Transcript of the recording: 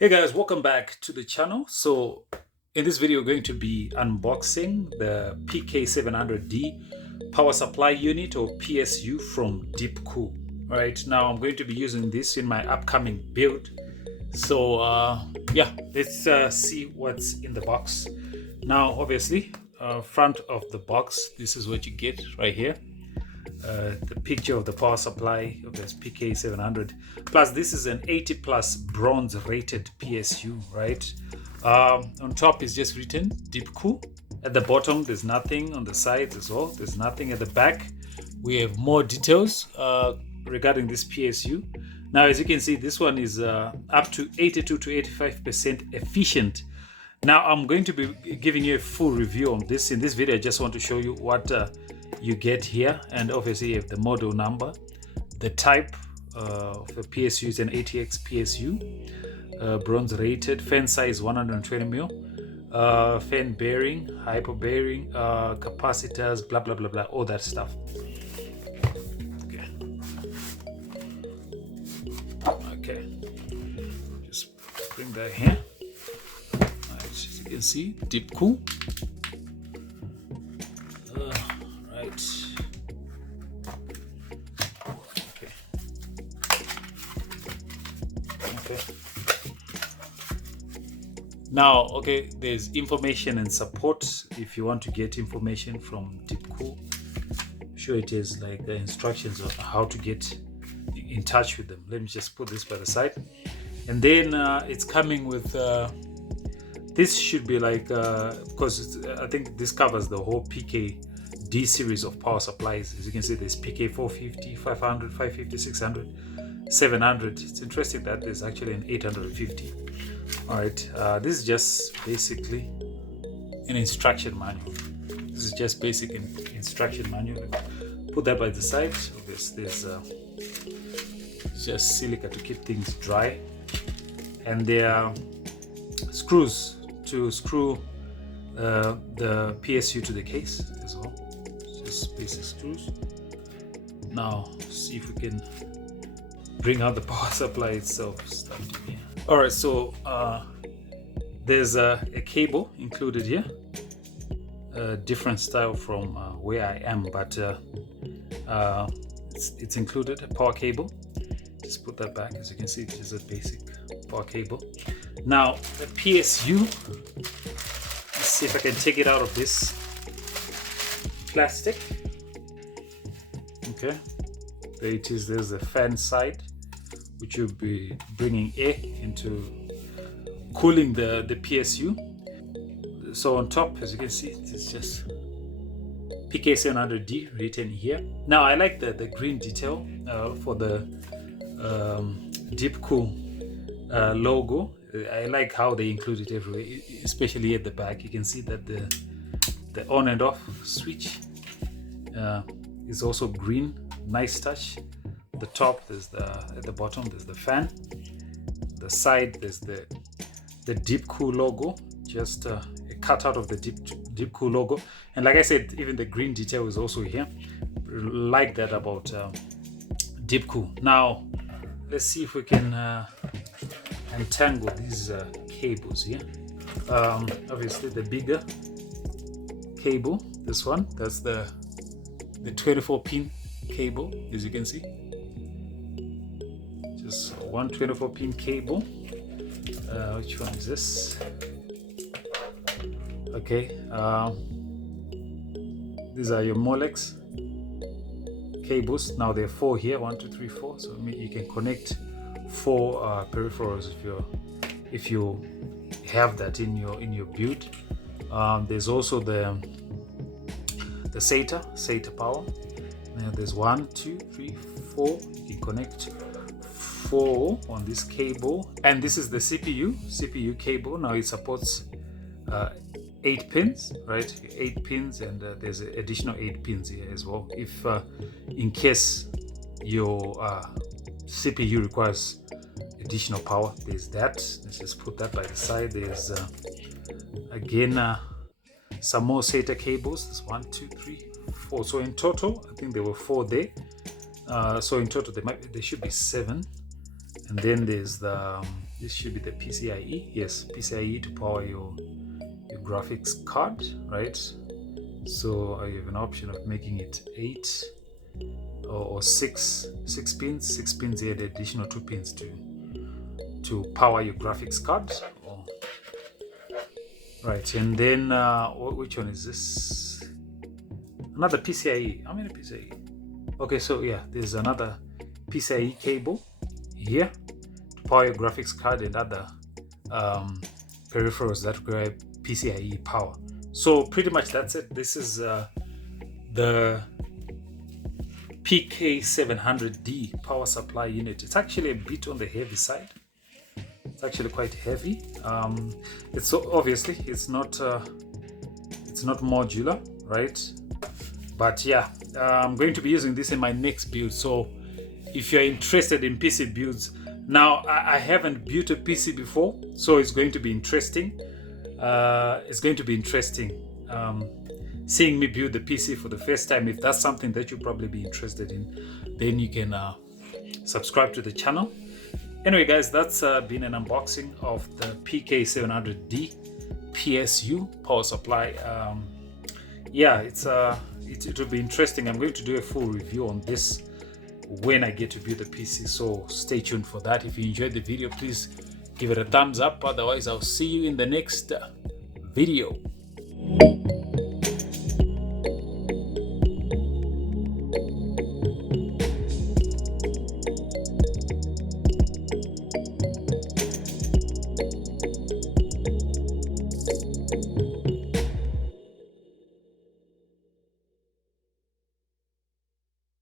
Hey guys, welcome back to the channel. So in this video, we're going to be unboxing the PK700D power supply unit or PSU from DeepCool. All right, now I'm going to be using this in my upcoming build. So yeah, let's see what's in the box. Now, obviously, front of the box, this is what you get right here. The picture of the power supply of this PK700. Plus, this is an 80 plus bronze rated PSU, right? On top is just written DeepCool. At the bottom, there's nothing. On the sides as well, there's nothing. At the back, we have more details regarding this PSU. Now, as you can see, this one is up to 82 to 85% efficient. Now, I'm going to be giving you a full review on this. In this video, I just want to show you what you get here, and obviously you have the model number, the type of the PSU is an ATX PSU, bronze rated, fan size 120mm, fan bearing, hyper bearing, capacitors, blah blah blah blah, all that stuff. Okay, just bring that here. Right, as you can see, DeepCool. Right. Okay. Now, okay, there's information and support if you want to get information from DeepCool. Sure, it is like the instructions on how to get in touch with them. Let me just put this by the side, and then it's coming with this should be like because I think this covers the whole PKD series of power supplies. As you can see, there's PK450, 500, 550, 600, 700. It's interesting that there's actually an 850. All right, this is just basically an instruction manual. This is just basic instruction manual. Put that by the side. So there's just silica to keep things dry, and there are screws to screw the PSU to the case as well. Just basic screws. Now see if we can bring out the power supply itself. All right, so there's a cable included here, a different style from where I am, but it's included, a power cable. Just put that back. As you can see, it's just a basic power cable. Now the PSU, let's see if I can take it out of this plastic. Okay, there it is. There's the fan side, which will be bringing air into cooling the PSU. So on top, as you can see, it's just PK700D written here. Now I like the green detail for the DeepCool logo. I like how they include it everywhere, especially at the back. You can see that the on and off switch is also green. Nice touch. The top, there's at the bottom there's the fan. The side, there's the DeepCool logo, just a cutout of the DeepCool logo. And like I said, even the green detail is also here. Like that about DeepCool. Now let's see if we can untangle these cables here. Obviously the bigger cable, this one, that's the 24 pin cable, as you can see. Just one 24 pin cable. Which one is this? Okay, these are your Molex cables. Now there are 4 here, 1 2 3 4, so you can connect 4 peripherals if you have that in your build. There's also the SATA power. Now there's 1 2 3 4. You can connect 4 on this cable, and this is the CPU cable. Now it supports 8 pins, right? 8 pins, and there's additional 8 pins here as well. If in case your CPU requires additional power, there's that. Let's just put that by the side. There's again some more SATA cables. There's 1 2 3 4. So in total, I think there were 4 there. So in total, there should be 7. And then there's the This should be the PCIe. Yes, PCIe to power your graphics card, right? So you have an option of making it 8 or 6 pins. 6 pins here, the additional 2 pins to power your graphics card. Right, and then which one is this? Another PCIe. How many PCIe? Okay, so yeah, there's another PCIe cable here to power your graphics card and other peripherals that require PCIe power. So pretty much that's it. This is the PK700D power supply unit. It's actually a bit on the heavy side. It's actually quite heavy. It's so obviously it's not modular, right? But yeah, I'm going to be using this in my next build. So if you're interested in PC builds, now I haven't built a PC before, so it's going to be interesting. Seeing me build the PC for the first time. If that's something that you'll probably be interested in, then you can subscribe to the channel. Anyway guys, that's been an unboxing of the PK700D PSU power supply. Yeah, it will be interesting. I'm going to do a full review on this when I get to build the PC, so stay tuned for that. If you enjoyed the video, please give it a thumbs up. Otherwise, I'll see you in the next video.